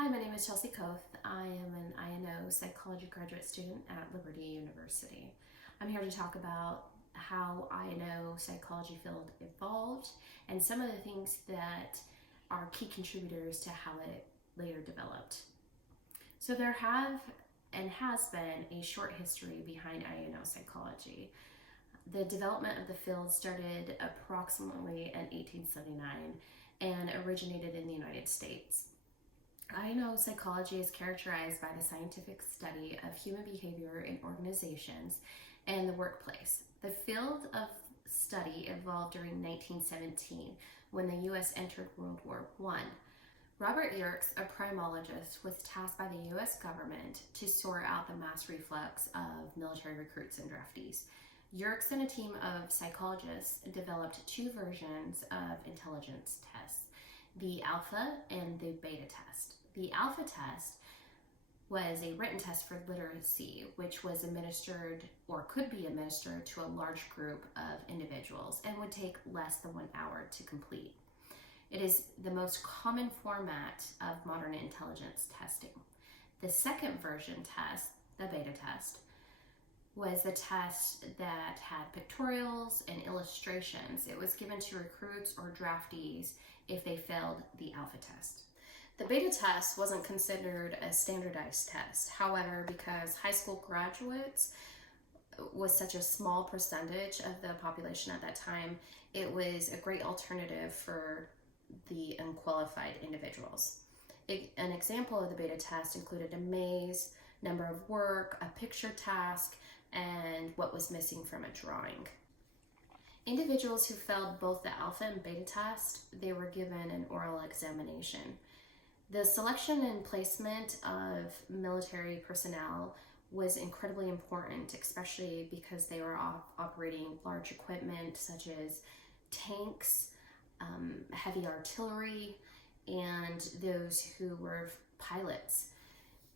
Hi, my name is Chelsea Koth. I am an INO psychology graduate student at Liberty University. I'm here to talk about how INO psychology field evolved and some of the things that are key contributors to how it later developed. So there have and has been a short history behind INO psychology. The development of the field started approximately in 1879 and originated in the United States. INO psychology is characterized by the scientific study of human behavior in organizations and the workplace. The field of study evolved during 1917 when the U.S. entered World War I. Robert Yerkes, a primalologist, was tasked by the U.S. government to sort out the mass reflux of military recruits and draftees. Yerkes and a team of psychologists developed two versions of intelligence tests, the alpha and the beta test. The alpha test was a written test for literacy, which was administered or could be administered to a large group of individuals and would take less than 1 hour to complete. It is the most common format of modern intelligence testing. The second version test, the beta test, was the test that had pictorials and illustrations. It was given to recruits or draftees if they failed the alpha test. The beta test wasn't considered a standardized test. However, because high school graduates was such a small percentage of the population at that time, it was a great alternative for the unqualified individuals. An example of the beta test included a maze, number of work, a picture task, and what was missing from a drawing. Individuals who failed both the alpha and beta test, they were given an oral examination. The selection and placement of military personnel was incredibly important, especially because they were operating large equipment such as tanks, heavy artillery, and those who were pilots.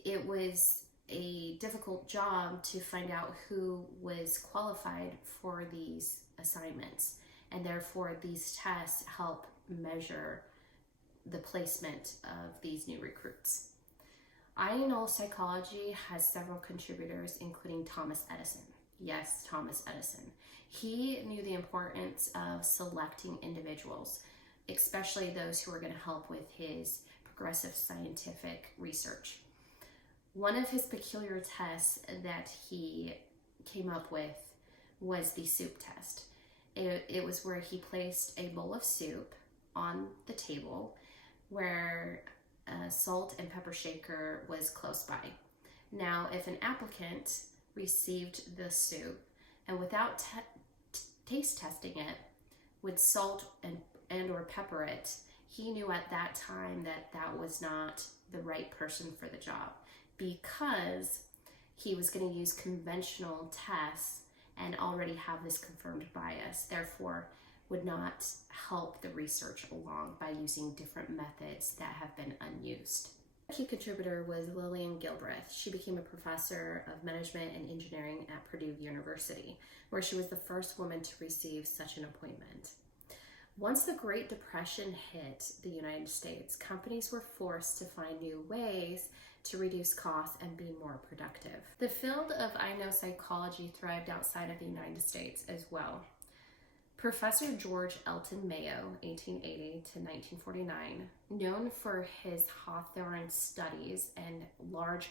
It was a difficult job to find out who was qualified for these assignments, and therefore these tests help measure the placement of these new recruits. INO psychology has several contributors, including Thomas Edison. Yes, Thomas Edison. He knew the importance of selecting individuals, especially those who were going to help with his progressive scientific research. One of his peculiar tests that he came up with was the soup test. It was where he placed a bowl of soup on the table where a salt and pepper shaker was close by. Now, if an applicant received the soup and without taste testing it, would salt and or pepper it, he knew at that time that that was not the right person for the job, because he was going to use conventional tests and already have this confirmed bias, therefore would not help the research along by using different methods that have been unused. A key contributor was Lillian Gilbreth. She became a professor of management and engineering at Purdue University, where she was the first woman to receive such an appointment. Once the Great Depression hit the United States, companies were forced to find new ways to reduce costs and be more productive. The field of INO psychology thrived outside of the United States as well. Professor George Elton Mayo, 1880 to 1949, known for his Hawthorne studies and large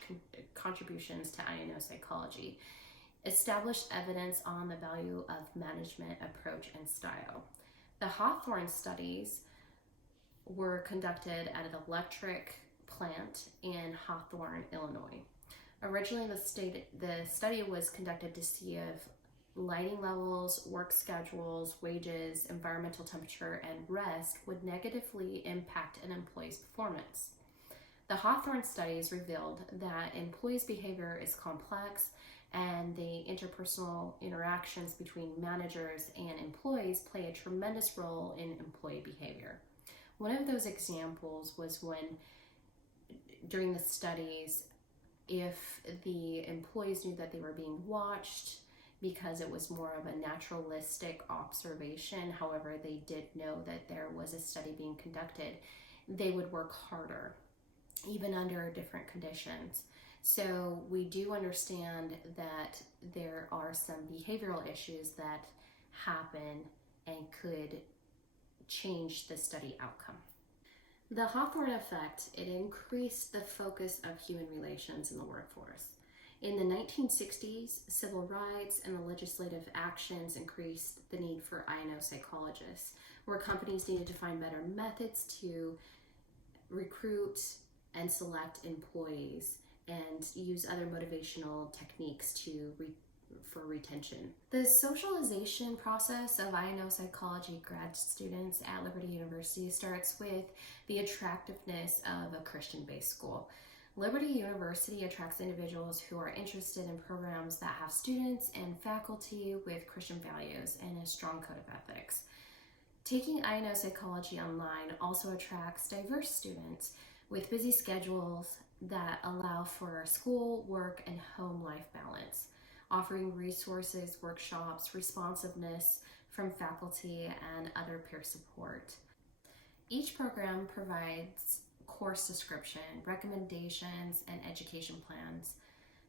contributions to INO psychology, established evidence on the value of management approach and style. The Hawthorne studies were conducted at an electric plant in Hawthorne, Illinois. Originally, the study was conducted to see if lighting levels, work schedules, wages, environmental temperature, and rest would negatively impact an employee's performance. The Hawthorne studies revealed that employees' behavior is complex, and the interpersonal interactions between managers and employees play a tremendous role in employee behavior. One of those examples was when, during the studies, if the employees knew that they were being watched because it was more of a naturalistic observation, however, they did know that there was a study being conducted, they would work harder. even under different conditions. So we do understand that there are some behavioral issues that happen and could change the study outcome. The Hawthorne effect, it increased the focus of human relations in the workforce. In the 1960s, civil rights and the legislative actions increased the need for I&O psychologists, where companies needed to find better methods to recruit and select employees and use other motivational techniques for retention. The socialization process of I&O psychology grad students at Liberty University starts with the attractiveness of a Christian-based school. Liberty University attracts individuals who are interested in programs that have students and faculty with Christian values and a strong code of ethics. Taking I&O psychology online also attracts diverse students with busy schedules that allow for school, work, and home life balance, offering resources, workshops, responsiveness from faculty, and other peer support. Each program provides course description, recommendations, and education plans.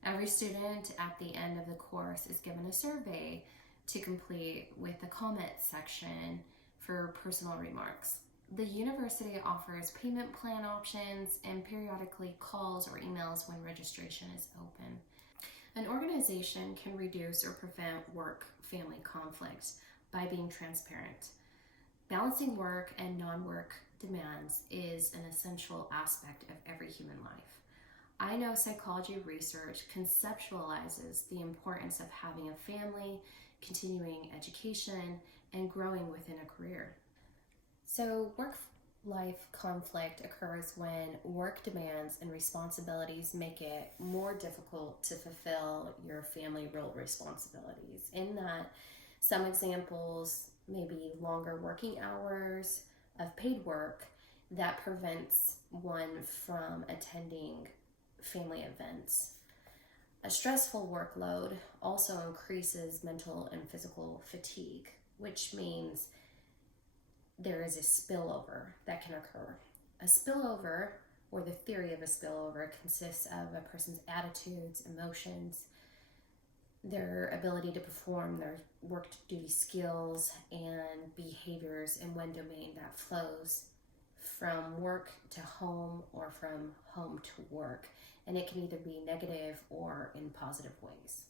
Every student at the end of the course is given a survey to complete with a comment section for personal remarks. The university offers payment plan options and periodically calls or emails when registration is open. An organization can reduce or prevent work-family conflict by being transparent. Balancing work and non-work demands is an essential aspect of every human life. I&O psychology research conceptualizes the importance of having a family, continuing education, and growing within a career. So work-life conflict occurs when work demands and responsibilities make it more difficult to fulfill your family role responsibilities. In that, some examples may be longer working hours of paid work that prevents one from attending family events. A stressful workload also increases mental and physical fatigue, which means there is a spillover that can occur. A spillover, or the theory of a spillover, consists of a person's attitudes, emotions, their ability to perform their work duty skills, and behaviors in one domain that flows from work to home or from home to work. And it can either be negative or in positive ways.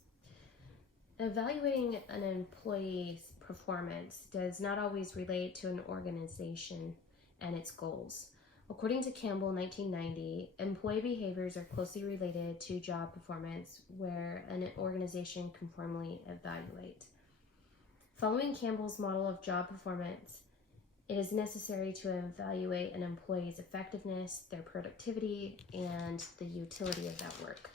Evaluating an employee's performance does not always relate to an organization and its goals. According to Campbell, 1990, employee behaviors are closely related to job performance, where an organization can formally evaluate. Following Campbell's model of job performance, it is necessary to evaluate an employee's effectiveness, their productivity, and the utility of that work.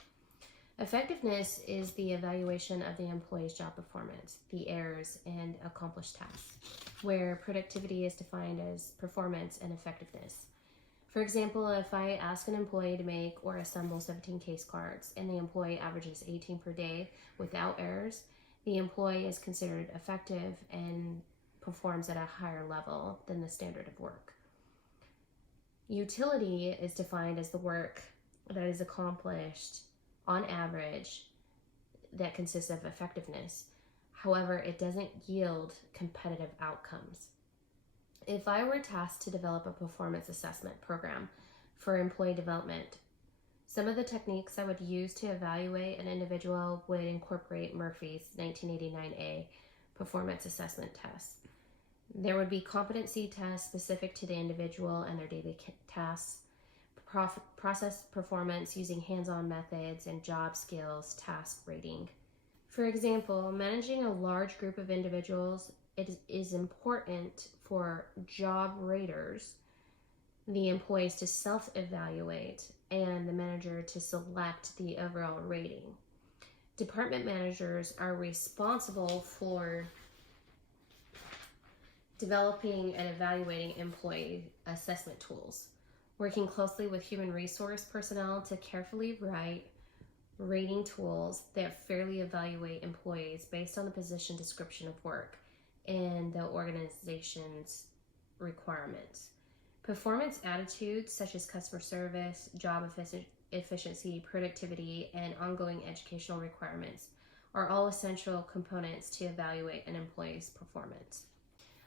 Effectiveness is the evaluation of the employee's job performance, the errors, and accomplished tasks, where productivity is defined as performance and effectiveness. For example, if I ask an employee to make or assemble 17 case cards and the employee averages 18 per day without errors, the employee is considered effective and performs at a higher level than the standard of work. Utility is defined as the work that is accomplished on average that consists of effectiveness. However, it doesn't yield competitive outcomes. If I were tasked to develop a performance assessment program for employee development, some of the techniques I would use to evaluate an individual would incorporate Murphy's 1989A performance assessment test. There would be competency tests specific to the individual and their daily tasks, process performance using hands-on methods, and job skills task rating. For example, managing a large group of individuals, it is important for job raters, the employees to self-evaluate, and the manager to select the overall rating. Department managers are responsible for developing and evaluating employee assessment tools, working closely with human resource personnel to carefully write rating tools that fairly evaluate employees based on the position description of work and the organization's requirements. Performance attitudes such as customer service, job efficiency, productivity, and ongoing educational requirements are all essential components to evaluate an employee's performance.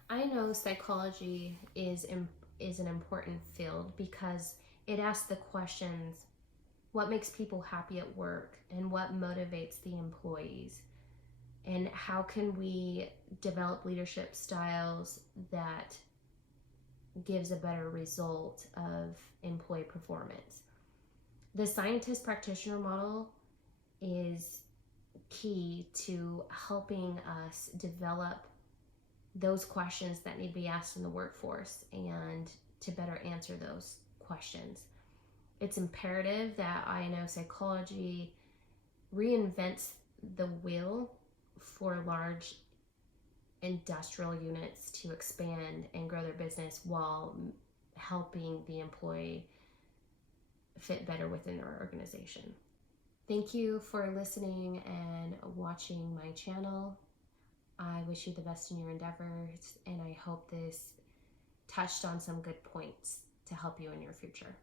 I know psychology is an important field because it asks the questions: what makes people happy at work, and what motivates the employees, and how can we develop leadership styles that gives a better result of employee performance. The scientist practitioner model is key to helping us develop those questions that need to be asked in the workforce and to better answer those questions. It's imperative that I&O psychology reinvents the wheel for large industrial units to expand and grow their business while helping the employee fit better within their organization. Thank you for listening and watching my channel. I wish you the best in your endeavors, and I hope this touched on some good points to help you in your future.